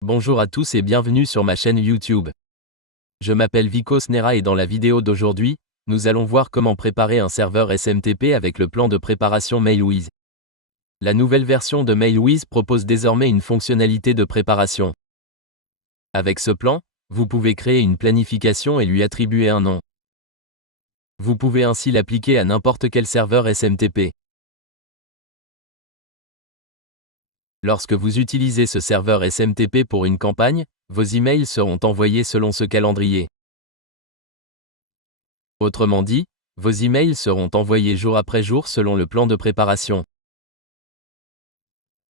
Bonjour à tous et bienvenue sur ma chaîne YouTube. Je m'appelle Vikos Nera et dans la vidéo d'aujourd'hui, nous allons voir comment préparer un serveur SMTP avec le plan de préparation MailWiz. La nouvelle version de MailWiz propose désormais une fonctionnalité de préparation. Avec ce plan, vous pouvez créer une planification et lui attribuer un nom. Vous pouvez ainsi l'appliquer à n'importe quel serveur SMTP. Lorsque vous utilisez ce serveur SMTP pour une campagne, vos emails seront envoyés selon ce calendrier. Autrement dit, vos emails seront envoyés jour après jour selon le plan de préparation.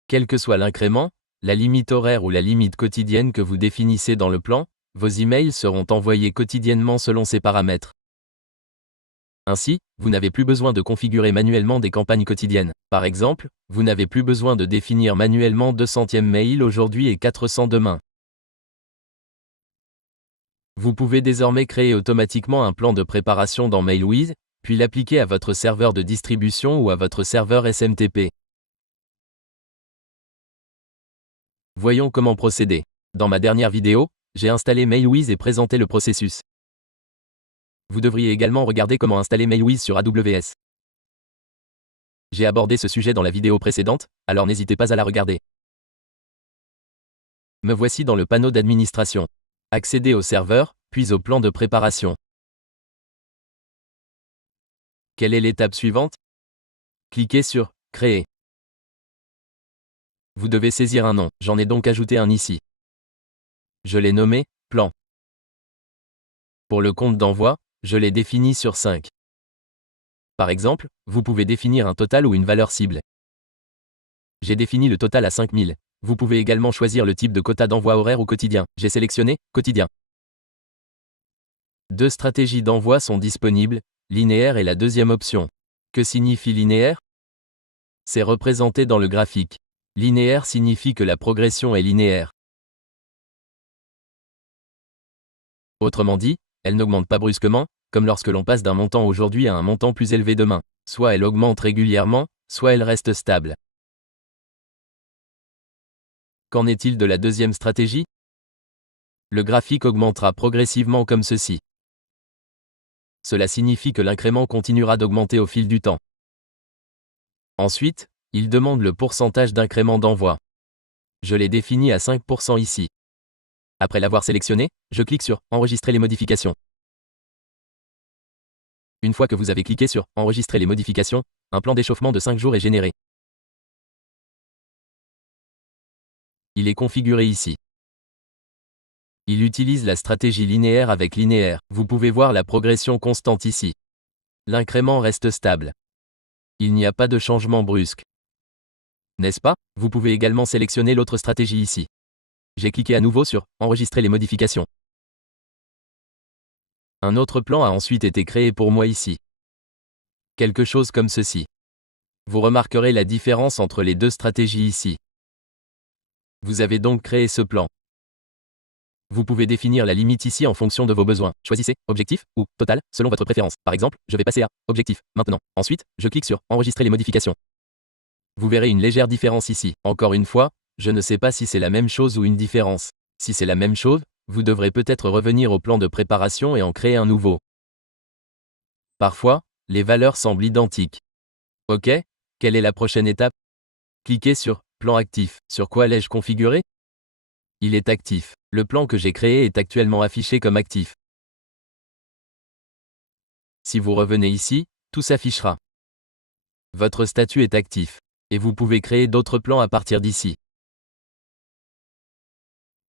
Quel que soit l'incrément, la limite horaire ou la limite quotidienne que vous définissez dans le plan, vos emails seront envoyés quotidiennement selon ces paramètres. Ainsi, vous n'avez plus besoin de configurer manuellement des campagnes quotidiennes. Par exemple, vous n'avez plus besoin de définir manuellement 200e mail aujourd'hui et 400 demain. Vous pouvez désormais créer automatiquement un plan de préparation dans MailWiz, puis l'appliquer à votre serveur de distribution ou à votre serveur SMTP. Voyons comment procéder. Dans ma dernière vidéo, j'ai installé MailWiz et présenté le processus. Vous devriez également regarder comment installer MailWiz sur AWS. J'ai abordé ce sujet dans la vidéo précédente, alors n'hésitez pas à la regarder. Me voici dans le panneau d'administration. Accédez au serveur, puis au plan de préparation. Quelle est l'étape suivante? Cliquez sur « Créer ». Vous devez saisir un nom, j'en ai donc ajouté un ici. Je l'ai nommé « Plan ». Pour le compte d'envoi, je l'ai défini sur 5. Par exemple, vous pouvez définir un total ou une valeur cible. J'ai défini le total à 5000. Vous pouvez également choisir le type de quota d'envoi horaire ou quotidien. J'ai sélectionné « Quotidien ». Deux stratégies d'envoi sont disponibles, linéaire et la deuxième option. Que signifie linéaire? C'est représenté dans le graphique. Linéaire signifie que la progression est linéaire. Autrement dit, elle n'augmente pas brusquement, comme lorsque l'on passe d'un montant aujourd'hui à un montant plus élevé demain. Soit elle augmente régulièrement, soit elle reste stable. Qu'en est-il de la deuxième stratégie? Le graphique augmentera progressivement comme ceci. Cela signifie que l'incrément continuera d'augmenter au fil du temps. Ensuite, il demande le pourcentage d'incrément d'envoi. Je l'ai défini à 5% ici. Après l'avoir sélectionné, je clique sur « Enregistrer les modifications ». Une fois que vous avez cliqué sur « Enregistrer les modifications », un plan d'échauffement de 5 jours est généré. Il est configuré ici. Il utilise la stratégie linéaire avec linéaire. Vous pouvez voir la progression constante ici. L'incrément reste stable. Il n'y a pas de changement brusque. N'est-ce pas? Vous pouvez également sélectionner l'autre stratégie ici. J'ai cliqué à nouveau sur « Enregistrer les modifications ». Un autre plan a ensuite été créé pour moi ici. Quelque chose comme ceci. Vous remarquerez la différence entre les deux stratégies ici. Vous avez donc créé ce plan. Vous pouvez définir la limite ici en fonction de vos besoins. Choisissez « Objectif » ou « Total » selon votre préférence. Par exemple, je vais passer à « Objectif » maintenant. Ensuite, je clique sur « Enregistrer les modifications ». Vous verrez une légère différence ici. Encore une fois, je ne sais pas si c'est la même chose ou une différence. Si c'est la même chose, vous devrez peut-être revenir au plan de préparation et en créer un nouveau. Parfois, les valeurs semblent identiques. OK, quelle est la prochaine étape? Cliquez sur « Plan actif ». Sur quoi l'ai-je configuré? Il est actif. Le plan que j'ai créé est actuellement affiché comme actif. Si vous revenez ici, tout s'affichera. Votre statut est actif. Et vous pouvez créer d'autres plans à partir d'ici.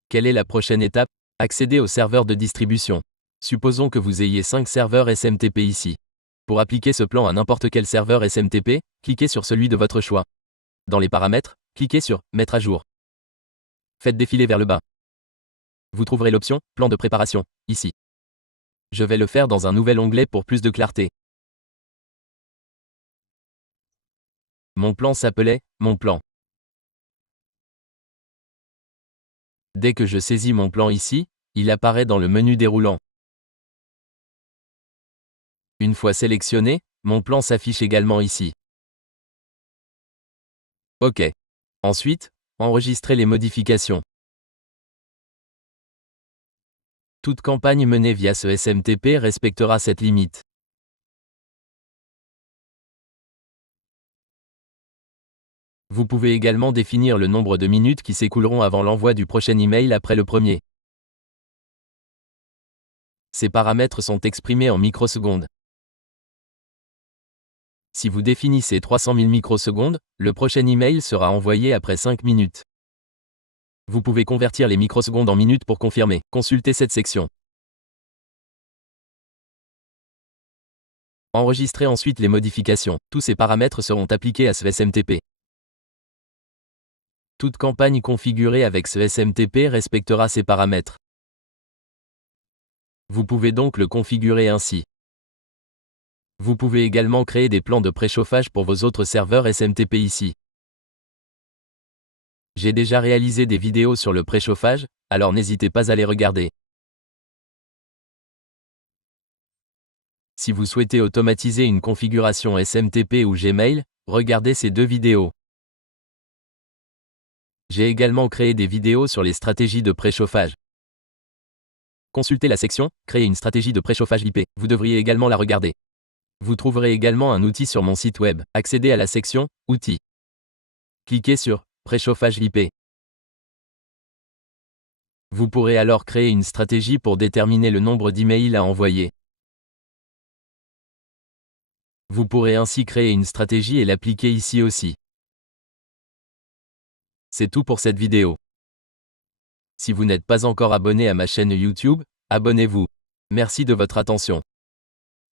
Quelle est la prochaine étape? Accéder au serveur de distribution. Supposons que vous ayez 5 serveurs SMTP ici. Pour appliquer ce plan à n'importe quel serveur SMTP, cliquez sur celui de votre choix. Dans les paramètres, cliquez sur « Mettre à jour ». Faites défiler vers le bas. Vous trouverez l'option « Plan de préparation » ici. Je vais le faire dans un nouvel onglet pour plus de clarté. Mon plan s'appelait « Mon plan ». Dès que je saisis mon plan ici, il apparaît dans le menu déroulant. Une fois sélectionné, mon plan s'affiche également ici. OK. Ensuite, enregistrer les modifications. Toute campagne menée via ce SMTP respectera cette limite. Vous pouvez également définir le nombre de minutes qui s'écouleront avant l'envoi du prochain email après le premier. Ces paramètres sont exprimés en microsecondes. Si vous définissez 300 000 microsecondes, le prochain email sera envoyé après 5 minutes. Vous pouvez convertir les microsecondes en minutes pour confirmer. Consultez cette section. Enregistrez ensuite les modifications. Tous ces paramètres seront appliqués à ce SMTP. Toute campagne configurée avec ce SMTP respectera ces paramètres. Vous pouvez donc le configurer ainsi. Vous pouvez également créer des plans de préchauffage pour vos autres serveurs SMTP ici. J'ai déjà réalisé des vidéos sur le préchauffage, alors n'hésitez pas à les regarder. Si vous souhaitez automatiser une configuration SMTP ou Gmail, regardez ces deux vidéos. J'ai également créé des vidéos sur les stratégies de préchauffage. Consultez la section « Créer une stratégie de préchauffage IP ». Vous devriez également la regarder. Vous trouverez également un outil sur mon site web. Accédez à la section « Outils ». Cliquez sur « Préchauffage IP ». Vous pourrez alors créer une stratégie pour déterminer le nombre d'emails à envoyer. Vous pourrez ainsi créer une stratégie et l'appliquer ici aussi. C'est tout pour cette vidéo. Si vous n'êtes pas encore abonné à ma chaîne YouTube, abonnez-vous. Merci de votre attention.